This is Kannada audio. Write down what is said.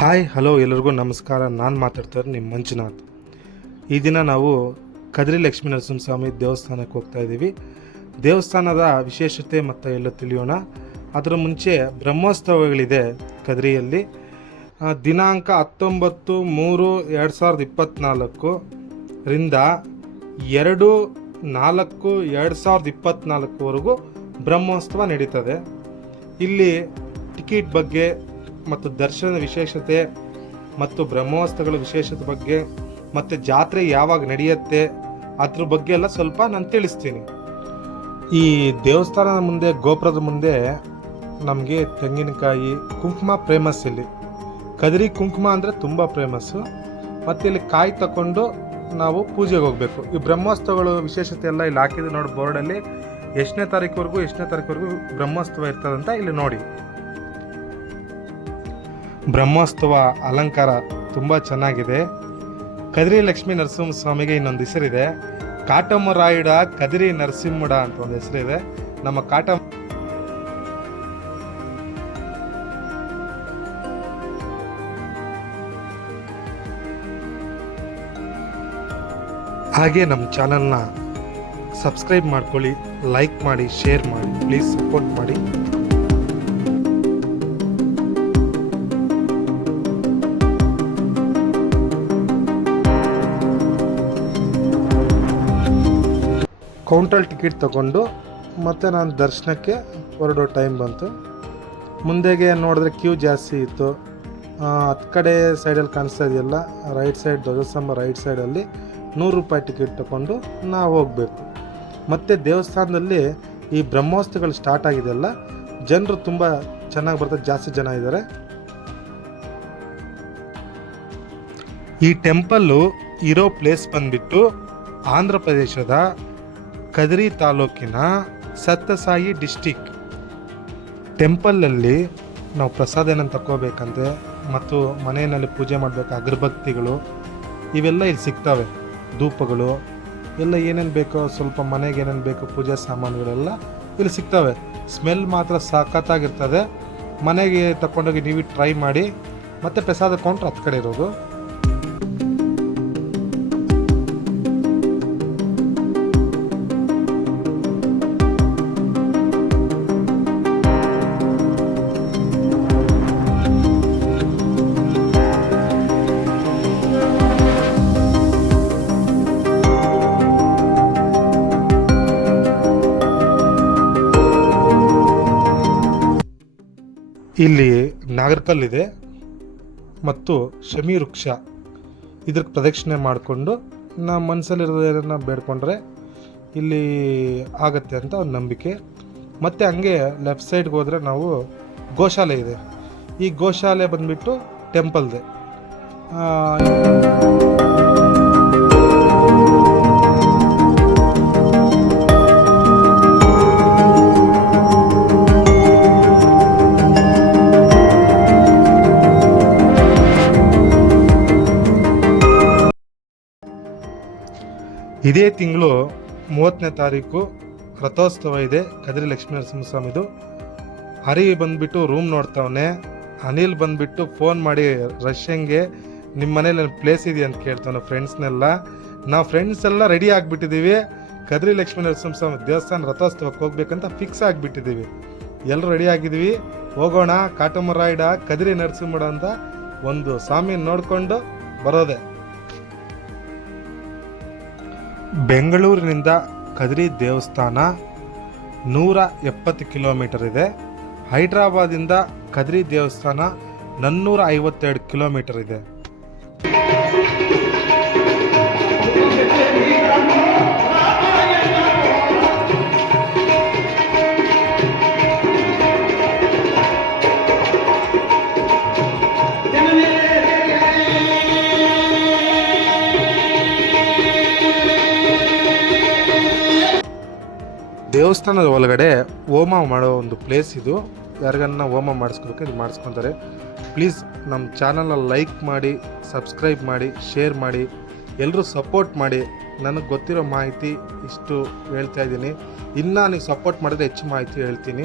ಹಾಯ್, ಹಲೋ ಎಲ್ಲರಿಗೂ ನಮಸ್ಕಾರ. ನಾನು ಮಾತಾಡ್ತಾರೆ ನಿಮ್ಮ ಮಂಜುನಾಥ್. ಈ ದಿನ ನಾವು ಕದ್ರಿ ಲಕ್ಷ್ಮೀ ನರಸಿಂಹಸ್ವಾಮಿ ದೇವಸ್ಥಾನಕ್ಕೆ ಹೋಗ್ತಾ ಇದ್ದೀವಿ. ದೇವಸ್ಥಾನದ ವಿಶೇಷತೆ ಮತ್ತು ಎಲ್ಲ ತಿಳಿಯೋಣ. ಅದರ ಮುಂಚೆ ಬ್ರಹ್ಮೋತ್ಸವಗಳಿದೆ ಕದ್ರಿಯಲ್ಲಿ. ದಿನಾಂಕ ಹತ್ತೊಂಬತ್ತು ಮೂರು ಎರಡು ಸಾವಿರದ ಇಪ್ಪತ್ತ್ನಾಲ್ಕು ರಿಂದ ಎರಡು ನಾಲ್ಕು ಎರಡು ಸಾವಿರದ ಇಪ್ಪತ್ತ್ನಾಲ್ಕುವರೆಗೂ ಬ್ರಹ್ಮೋತ್ಸವ ನಡೀತದೆ. ಇಲ್ಲಿ ಟಿಕೆಟ್ ಬಗ್ಗೆ ಮತ್ತು ದರ್ಶನದ ವಿಶೇಷತೆ ಮತ್ತು ಬ್ರಹ್ಮೋತ್ಸವಗಳ ವಿಶೇಷತೆ ಬಗ್ಗೆ ಮತ್ತು ಜಾತ್ರೆ ಯಾವಾಗ ನಡೆಯುತ್ತೆ ಅದ್ರ ಬಗ್ಗೆ ಎಲ್ಲ ಸ್ವಲ್ಪ ನಾನು ತಿಳಿಸ್ತೀನಿ. ಈ ದೇವಸ್ಥಾನದ ಮುಂದೆ, ಗೋಪುರದ ಮುಂದೆ ನಮಗೆ ತೆಂಗಿನಕಾಯಿ, ಕುಂಕುಮ ಫೇಮಸ್ ಇಲ್ಲಿ. ಕದರಿ ಕುಂಕುಮ ಅಂದರೆ ತುಂಬ ಫೇಮಸ್ಸು ಮತ್ತು ಇಲ್ಲಿ ಕಾಯಿ ತಗೊಂಡು ನಾವು ಪೂಜೆಗೆ ಹೋಗಬೇಕು. ಈ ಬ್ರಹ್ಮೋತ್ಸವಗಳು ವಿಶೇಷತೆ ಎಲ್ಲ ಇಲ್ಲಿ ಹಾಕಿದ್ದು ನೋಡಿ ಬೋರ್ಡಲ್ಲಿ ಎಷ್ಟನೇ ತಾರೀಕುವರೆಗೂ ಎಷ್ಟನೇ ತಾರೀಕುವರೆಗೂ ಬ್ರಹ್ಮೋತ್ಸವ ಇರ್ತದಂತ ಇಲ್ಲಿ ನೋಡಿ. ಬ್ರಹ್ಮೋತ್ಸವ ಅಲಂಕಾರ ತುಂಬ ಚೆನ್ನಾಗಿದೆ. ಕದ್ರಿ ಲಕ್ಷ್ಮೀ ನರಸಿಂಹ ಸ್ವಾಮಿಗೆ ಇನ್ನೊಂದು ಹೆಸರಿದೆ. ಕಾಟಮರಾಯುಡ ಕದಿರಿ ನರಸಿಂಹಡ ಅಂತ ಒಂದು ಹೆಸರಿದೆ. ನಮ್ಮ ಕಾಟ ಹಾಗೆ ನಮ್ಮ ಚಾನಲ್ನ ಸಬ್ಸ್ಕ್ರೈಬ್ ಮಾಡ್ಕೊಳ್ಳಿ, ಲೈಕ್ ಮಾಡಿ, ಶೇರ್ ಮಾಡಿ, ಪ್ಲೀಸ್ ಸಪೋರ್ಟ್ ಮಾಡಿ. ಕೌಂಟರ್ ಟಿಕೆಟ್ ತಗೊಂಡು ಮತ್ತು ನಾನು ದರ್ಶನಕ್ಕೆ ಹೊರಡೋ ಟೈಮ್ ಬಂತು. ಮುಂದೆಗೆ ನೋಡಿದ್ರೆ ಕ್ಯೂ ಜಾಸ್ತಿ ಇತ್ತು. ಹತ್ತು ಕಡೆ ಸೈಡಲ್ಲಿ ಕಾಣಿಸ್ತಾ ಇದೆಯಲ್ಲ ರೈಟ್ ಸೈಡ್ ಧ್ವಜಸ್ತಂಭ ರೈಟ್ ಸೈಡಲ್ಲಿ ನೂರು ರೂಪಾಯಿ ಟಿಕೆಟ್ ತಗೊಂಡು ನಾವು ಹೋಗಬೇಕು. ಮತ್ತು ದೇವಸ್ಥಾನದಲ್ಲಿ ಈ ಬ್ರಹ್ಮೋತ್ಸವಗಳು ಸ್ಟಾರ್ಟ್ ಆಗಿದೆಯಲ್ಲ, ಜನರು ತುಂಬ ಚೆನ್ನಾಗಿ ಬರ್ತಾರೆ, ಜಾಸ್ತಿ ಜನ ಇದ್ದಾರೆ. ಈ ಟೆಂಪಲ್ಲು ಇರೋ ಪ್ಲೇಸ್ ಬಂದ್ಬಿಟ್ಟು ಆಂಧ್ರ ಪ್ರದೇಶದ ಕದರಿ ತಾಲೂಕಿನ ಸತ್ತಸಾಯಿ ಡಿಸ್ಟಿಕ್ ಟೆಂಪಲಲ್ಲಿ ನಾವು ಪ್ರಸಾದ ಏನಂತ ತಗೋಬೇಕಂತೆ ಮತ್ತು ಮನೆಯಲ್ಲಿ ಪೂಜೆ ಮಾಡಬೇಕು ಅಗರಬತ್ತಿಗಳು ಇವೆಲ್ಲ ಇಲ್ಲಿ ಸಿಗ್ತವೆ. ಧೂಪಗಳು, ಎಲ್ಲ ಏನೇನು ಬೇಕೋ ಸ್ವಲ್ಪ ಮನೆಗೆ ಏನೇನು ಬೇಕೋ ಪೂಜೆ ಸಾಮಾನುಗಳೆಲ್ಲ ಇಲ್ಲಿ ಸಿಗ್ತವೆ. ಸ್ಮೆಲ್ ಮಾತ್ರ ಸಖತ್ತಾಗಿರ್ತದೆ ಮನೆಗೆ ತಗೊಂಡೋಗಿ ನೀವು ಟ್ರೈ ಮಾಡಿ ಮತ್ತು ಪ್ರಸಾದ ಕೊಂಡ್ರೆ ಹತ್ತು ಕಡೆ ಇರೋದು. ಇಲ್ಲಿ ನಾಗರಕಲ್ಲಿದೆ ಮತ್ತು ಶಮಿ ವೃಕ್ಷ ಇದ್ರ ಪ್ರದಕ್ಷಿಣೆ ಮಾಡಿಕೊಂಡು ನಮ್ಮ ಮನಸ್ಸಲ್ಲಿರೋದನ್ನು ಬೇಡ್ಕೊಂಡ್ರೆ ಇಲ್ಲಿ ಆಗತ್ತೆ ಅಂತ ಒಂದು ನಂಬಿಕೆ. ಮತ್ತು ಹಂಗೆ ಲೆಫ್ಟ್ ಸೈಡ್ಗೆ ಹೋದರೆ ನಾವು ಗೋಶಾಲೆ ಇದೆ. ಈ ಗೋಶಾಲೆ ಬಂದ್ಬಿಟ್ಟು ಟೆಂಪಲ್ದೆ ಇದೇ ತಿಂಗಳು ಮೂವತ್ತನೇ ತಾರೀಕು ರಥೋತ್ಸವ ಇದೆ. ಕದ್ರಿ ಲಕ್ಷ್ಮೀ ನರಸಿಂಹಸ್ವಾಮಿದು. ಹರಿ ಬಂದ್ಬಿಟ್ಟು ರೂಮ್ ನೋಡ್ತಾವನೆ. ಅನಿಲ್ ಬಂದ್ಬಿಟ್ಟು ಫೋನ್ ಮಾಡಿ ರಷ್ಯಂಗೆ ನಿಮ್ಮ ಮನೇಲಿ ಪ್ಲೇಸ್ ಇದೆಯಾ? ಅಂತ ಕೇಳ್ತಾನೆ ಫ್ರೆಂಡ್ಸ್ನೆಲ್ಲ ನಾವು ಫ್ರೆಂಡ್ಸ್ ಎಲ್ಲ ರೆಡಿ ಆಗಿಬಿಟ್ಟಿದ್ದೀವಿ ಕದ್ರಿ ಲಕ್ಷ್ಮೀ ನರಸಿಂಹಸ್ವಾಮಿ ದೇವಸ್ಥಾನ ರಥೋತ್ಸವಕ್ಕೆ ಹೋಗ್ಬೇಕಂತ ಫಿಕ್ಸ್ ಆಗಿಬಿಟ್ಟಿದ್ದೀವಿ ಎಲ್ಲರೂ ರೆಡಿ ಆಗಿದ್ದೀವಿ ಹೋಗೋಣ ಕಾಟಮರಾಯ್ಡ ಕದ್ರಿ ನರಸಿಂಹಡ ಅಂತ ಒಂದು ಸ್ವಾಮಿ ನೋಡಿಕೊಂಡು ಬರೋದೆ. ಬೆಂಗಳೂರಿನಿಂದ ಕದ್ರಿ ದೇವಸ್ಥಾನ ನೂರ ಎಪ್ಪತ್ತು ಕಿಲೋಮೀಟರ್ ಇದೆ. ಹೈದ್ರಾಬಾದಿಂದ ಕದ್ರಿ ದೇವಸ್ಥಾನ ನನ್ನೂರ ಐವತ್ತೆರಡು ಕಿಲೋಮೀಟರ್ ಇದೆ. ದೇವಸ್ಥಾನದ ಒಳಗಡೆ ಹೋಮ ಮಾಡೋ ಒಂದು ಪ್ಲೇಸ್ ಇದು. ಯಾರಿಗನ್ನ ಹೋಮ ಮಾಡಿಸ್ಕೊಳಕ್ಕೆ ಇದು ಮಾಡಿಸ್ಕೊತಾರೆ. ಪ್ಲೀಸ್ ನಮ್ಮ ಚಾನಲ್ನ ಲೈಕ್ ಮಾಡಿ ಸಬ್ಸ್ಕ್ರೈಬ್ ಮಾಡಿ ಶೇರ್ ಮಾಡಿ ಎಲ್ಲರೂ ಸಪೋರ್ಟ್ ಮಾಡಿ. ನನಗೆ ಗೊತ್ತಿರೋ ಮಾಹಿತಿ ಇಷ್ಟು ಹೇಳ್ತಾ ಇದ್ದೀನಿ. ಇನ್ನೂ ನೀವು ಸಪೋರ್ಟ್ ಮಾಡಿದ್ರೆ ಹೆಚ್ಚು ಮಾಹಿತಿ ಹೇಳ್ತೀನಿ.